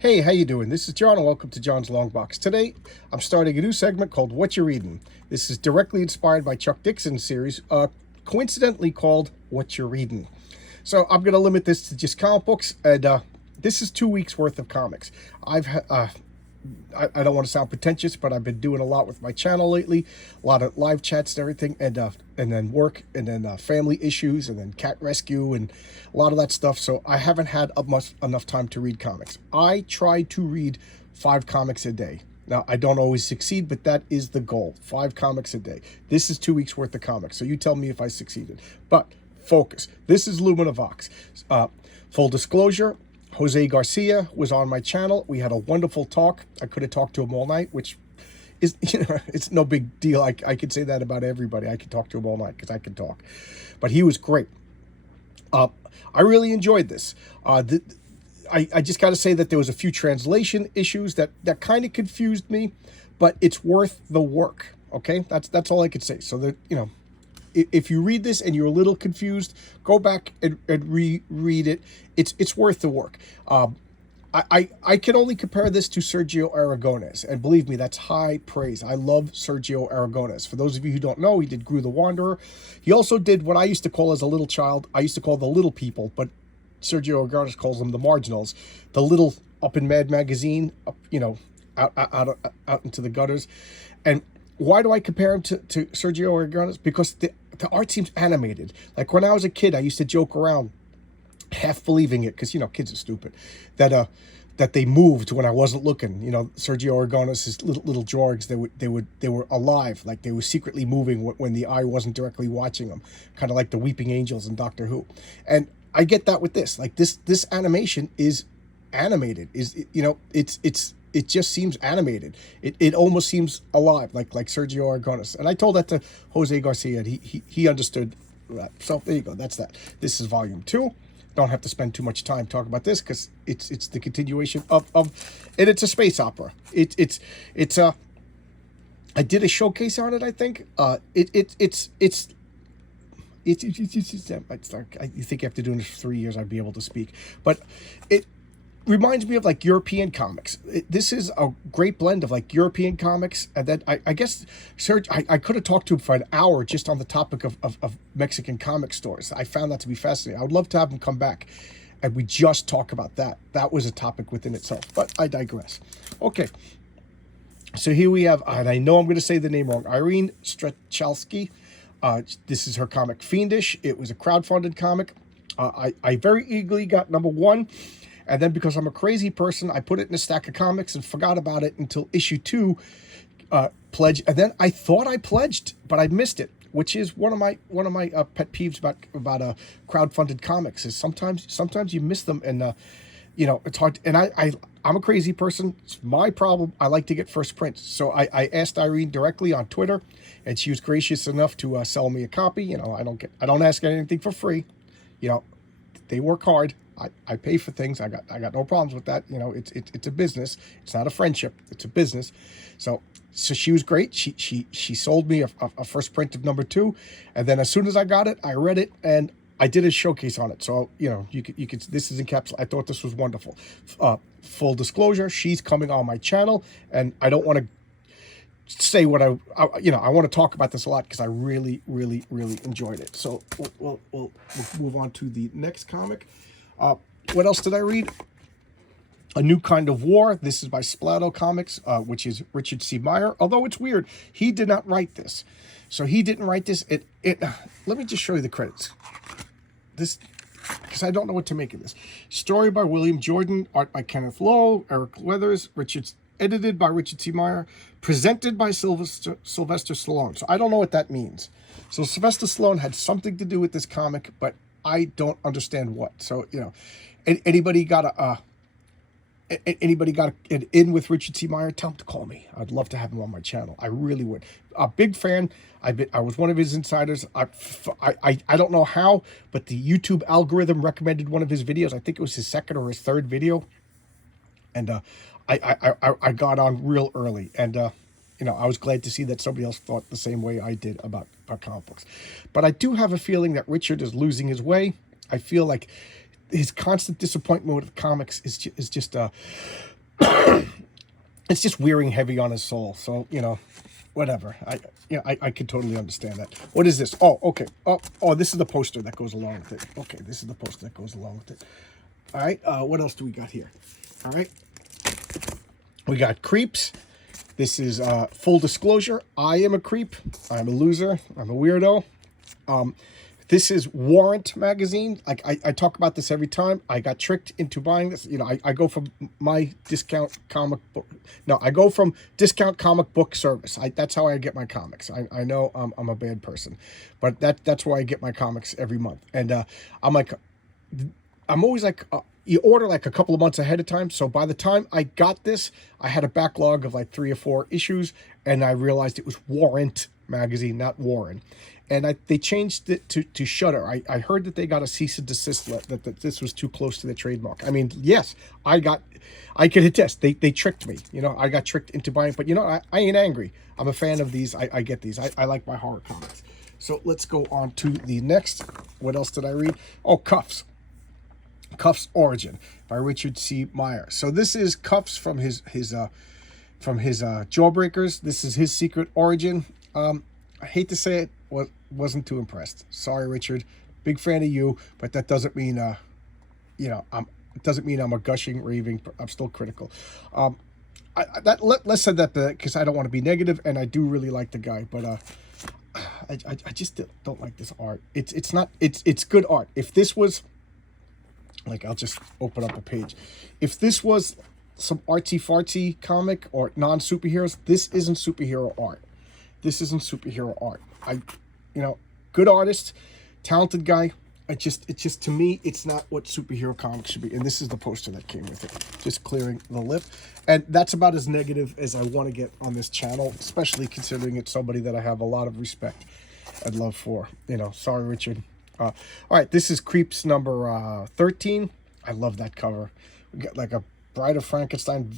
Hey, how you doing? This is John, and welcome to John's Long Box. Today, I'm starting a new segment called What You Reading. This is directly inspired by Chuck Dixon's series, coincidentally called What You're Reading. So I'm going to limit this to just comic books, and this is 2 weeks worth of comics. I don't want to sound pretentious, but I've been doing a lot with my channel lately, a lot of live chats and everything, and then work, and then family issues, and then cat rescue, and a lot of that stuff. So I haven't had enough time to read comics. I try to read 5 comics a day. Now, I don't always succeed, but that is the goal, 5 comics a day. This is 2 weeks worth of comics, so you tell me if I succeeded. But focus. This is Luminovox. Full disclosure, Jose Garcia was on my channel. We had a wonderful talk. I could have talked to him all night, which is, it's no big deal. I could say that about everybody. I could talk to him all night because I can talk. But he was great. I really enjoyed this. I just got to say that there was a few translation issues that kind of confused me, but it's worth the work. Okay, that's all I could say. So that, if you read this and you're a little confused, go back and reread it. It's worth the work. I can only compare this to Sergio Aragones, and believe me, that's high praise. I love Sergio Aragones. For those of you who don't know, he did Gru the Wanderer. He also did what I used to call as a little child, I used to call the little people, but Sergio Aragones calls them the marginals, the little up in Mad Magazine, out into the gutters. And why do I compare him to Sergio Aragones? Because the art seems animated. Like when I was a kid, I used to joke around, half believing it, because kids are stupid, that they moved when I wasn't looking. Sergio Aragones' little drawings, they were alive, like they were secretly moving when the eye wasn't directly watching them, kind of like the weeping angels in Doctor Who. And I get that with this. Like this animation is animated. It just seems animated. It almost seems alive, like Sergio Aragones. And I told that to Jose Garcia, and he understood that. So there you go. That's that. This is volume 2. Don't have to spend too much time talking about this because it's the continuation of and it's a space opera. I did a showcase on it, I think. You think after doing this for 3 years I'd be able to speak, but it reminds me of like European comics. This is a great blend of like European comics, and then I guess I could have talked to him for an hour just on the topic of Mexican comic stores. I found that to be fascinating. I would love to have him come back and we just talk about that. That was a topic within itself, but I digress. Okay, so here we have, and I know I'm going to say the name wrong, Irene Strechalski. This is her comic Fiendish. It was a crowdfunded comic. I very eagerly got number 1. And then because I'm a crazy person, I put it in a stack of comics and forgot about it until issue 2 pledge. And then I thought I pledged, but I missed it, which is one of my pet peeves about crowdfunded comics is sometimes you miss them, and it's hard. And I'm a crazy person. It's my problem. I like to get first prints. So I asked Irene directly on Twitter, and she was gracious enough to sell me a copy. I don't ask anything for free. They work hard. I pay for things. I got no problems with that. It's a business. It's not a friendship. It's a business. So she was great. She sold me a first print of number 2, and then as soon as I got it, I read it and I did a showcase on it. So you could. This is encapsulated. I thought this was wonderful. Full disclosure: she's coming on my channel, and I don't want to say what I want to talk about this a lot because I really, really, really enjoyed it. So we'll move on to the next comic. What else did I read? A New Kind of War. This is by Splato Comics, which is Richard C. Meyer. Although it's weird, he did not write this. So he didn't write this. Let me just show you the credits. This, because I don't know what to make of this. Story by William Jordan, art by Kenneth Lowe, Eric Weathers, edited by Richard C. Meyer, presented by Sylvester Stallone. So I don't know what that means. So Sylvester Stallone had something to do with this comic, but I don't understand what. So, anybody got an in with Richard C. Meyer, tell him to call me. I'd love to have him on my channel. I really would. A big fan. I was one of his insiders. I don't know how, but the YouTube algorithm recommended one of his videos. I think it was his 2nd or his 3rd video. And I got on real early. And I was glad to see that somebody else thought the same way I did about comic books. But I do have a feeling that Richard is losing his way. I feel like his constant disappointment with comics is just it's just wearing heavy on his soul. So whatever. I could totally understand that. What is this? Oh, okay. Oh, this is the poster that goes along with it. Okay, this is the poster that goes along with it. All right. What else do we got here? All right. We got creeps. This is full disclosure. I am a creep. I'm a loser. I'm a weirdo. This is Warrant Magazine. I talk about this every time. I got tricked into buying this. I go from my discount comic book. No, I go from discount comic book service. That's how I get my comics. I know I'm a bad person, but that's where I get my comics every month. And I'm always like, you order like a couple of months ahead of time. So by the time I got this, I had a backlog of like 3 or 4 issues, and I realized it was Warrant Magazine, not Warren. And they changed it to Shudder. I heard that they got a cease and desist that this was too close to the trademark. I mean, yes, I could attest. They tricked me. I got tricked into buying. But I ain't angry. I'm a fan of these. I get these. I like my horror comics. So let's go on to the next. What else did I read? Oh, Cuffs. Cuffs Origin by Richard C. Meer. So this is Cuffs from his Jawbreakers. This is his secret origin. I hate to say it, wasn't too impressed. Sorry, Richard. Big fan of you, but that doesn't mean it doesn't mean I'm a gushing, raving. I'm still critical. Let's say that because I don't want to be negative, and I do really like the guy, but I just don't like this art. It's good art. If this was like, I'll just open up a page. If this was some artsy fartsy comic or non-superheroes, this isn't superhero art. This isn't superhero art. Good artist, talented guy. It just to me, it's not what superhero comics should be. And this is the poster that came with it. Just clearing the lip. And that's about as negative as I want to get on this channel, especially considering it's somebody that I have a lot of respect and love for. Sorry, Richard. All right, this is Creeps number 13. I love that cover. We got like a Bride of Frankenstein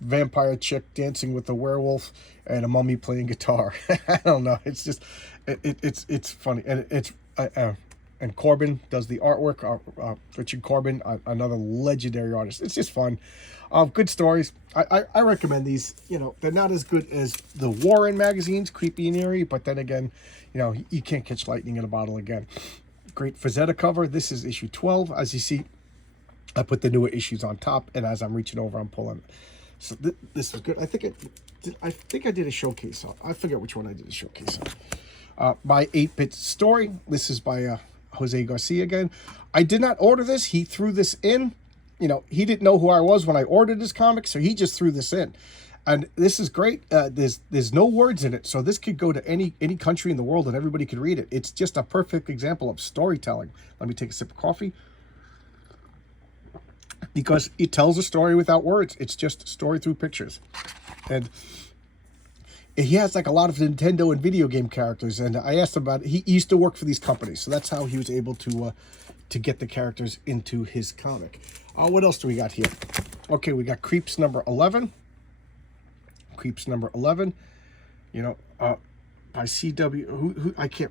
vampire chick dancing with a werewolf and a mummy playing guitar. I don't know. It's just, it's funny. And and Corbin does the artwork. Richard Corbin, another legendary artist. It's just fun. Good stories. I recommend these. They're not as good as the Warren magazines, creepy and eerie, but then again, you can't catch lightning in a bottle again. Great Fetta cover. This is issue 12. As you see, I put the newer issues on top, and as I'm reaching over, I'm pulling. So this was good. I think I did a showcase on. I forget which one I did a showcase on. My 8-bit story. This is by Jose Garcia again. I did not order this. He threw this in. He didn't know who I was when I ordered this comic, so he just threw this in. And this is great. There's no words in it, so this could go to any country in the world and everybody could read it. It's just a perfect example of storytelling. Let me take a sip of coffee. Because it tells a story without words. It's just story through pictures. And he has like a lot of Nintendo and video game characters. And I asked him about it. He used to work for these companies, so that's how he was able to get the characters into his comic. What else do we got here? Okay, we got Creeps number 11. Creeps number 11, by CW. Who I can't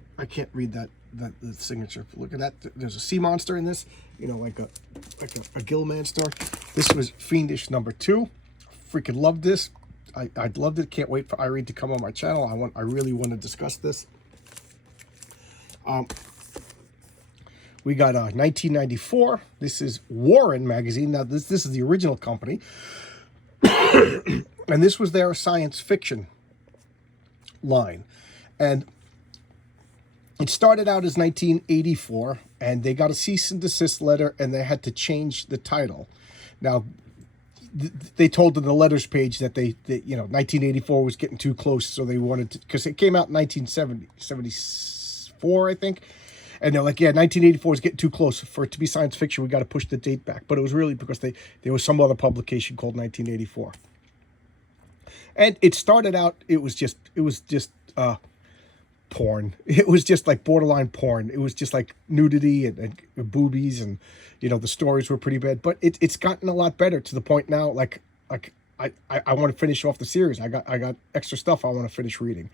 read that the signature. Look at that. There's a sea monster in this. Like a gill monster. This was Fiendish number 2. Freaking loved this. I loved it. Can't wait for Irene to come on my channel. I really want to discuss this. We got 1994. This is Warren Magazine. Now this is the original company. And this was their science fiction line. And it started out as 1984, and they got a cease and desist letter, and they had to change the title. Now, they told in the letters page that 1984 was getting too close, so they wanted to, because it came out in 1974, I think. And they're like, yeah, 1984 is getting too close. For it to be science fiction, we got to push the date back. But it was really because there was some other publication called 1984. And it started out, it was just porn. It was just like borderline porn. It was just like nudity and boobies, and the stories were pretty bad. But it's gotten a lot better to the point now. Like I want to finish off the series. I got extra stuff I want to finish reading.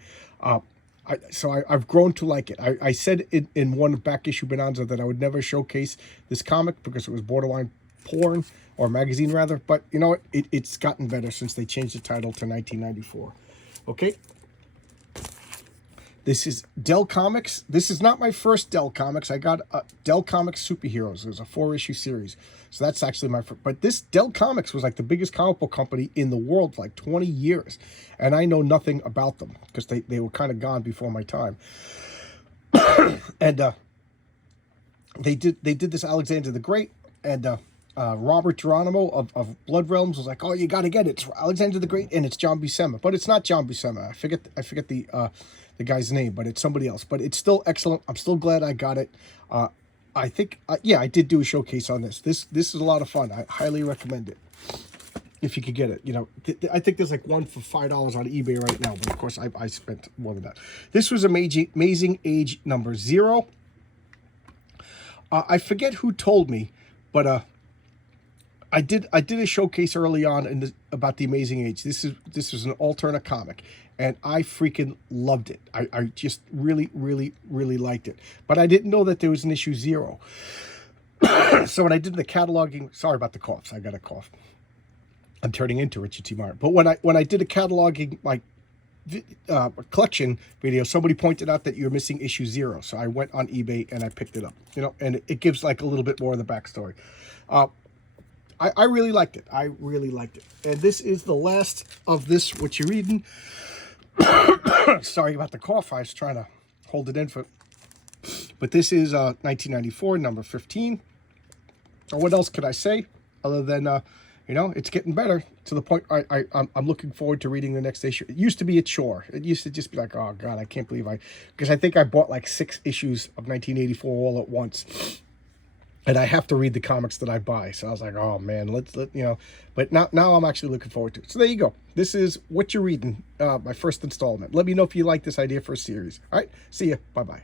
I've grown to like it. I said in one back issue Bonanza that I would never showcase this comic because it was borderline porn, or magazine rather. But you know what? It's gotten better since they changed the title to 1994. Okay. This is Dell Comics. This is not my first Dell Comics. I got Dell Comics Superheroes. It was a 4-issue series. So that's actually my first. But this Dell Comics was like the biggest comic book company in the world for like 20 years. And I know nothing about them because they were kind of gone before my time. And they did this Alexander the Great. And Robert Geronimo of Blood Realms was like, oh, you got to get it. It's Alexander the Great and it's John Buscema. But it's not John Buscema. I forget the guy's name, but it's somebody else. But it's still excellent. I'm still glad I got it. I think, yeah, I did do a showcase on this. This is a lot of fun. I highly recommend it if you could get it. You know, I think there's like one for $5 on eBay right now, but of course I spent more than that. This was Amazing Age number 0. I forget who told me, but I did a showcase early on about the Amazing Age. This was an alternate comic, and I freaking loved it. I just really liked it. But I didn't know that there was an issue 0. So when I did the cataloging, sorry about the coughs. I got a cough. I'm turning into Richard T. Meyer. But when I did a cataloging like collection video, somebody pointed out that you're missing issue 0. So I went on eBay and I picked it up. You know, and it gives like a little bit more of the backstory. I really liked it. I really liked it. And this is the last of this, what you're reading. Sorry about the cough. I was trying to hold it in for. But this is 1994, number 15. What else could I say other than, you know, it's getting better to the point I'm looking forward to reading the next issue. It used to be a chore. It used to just be like, oh, God, I can't believe because I think I bought like 6 issues of 1984 all at once. And I have to read the comics that I buy. So I was like, oh, man, let you know. But now I'm actually looking forward to it. So there you go. This is What You're Reading, my first installment. Let me know if you like this idea for a series. All right, see ya. Bye-bye.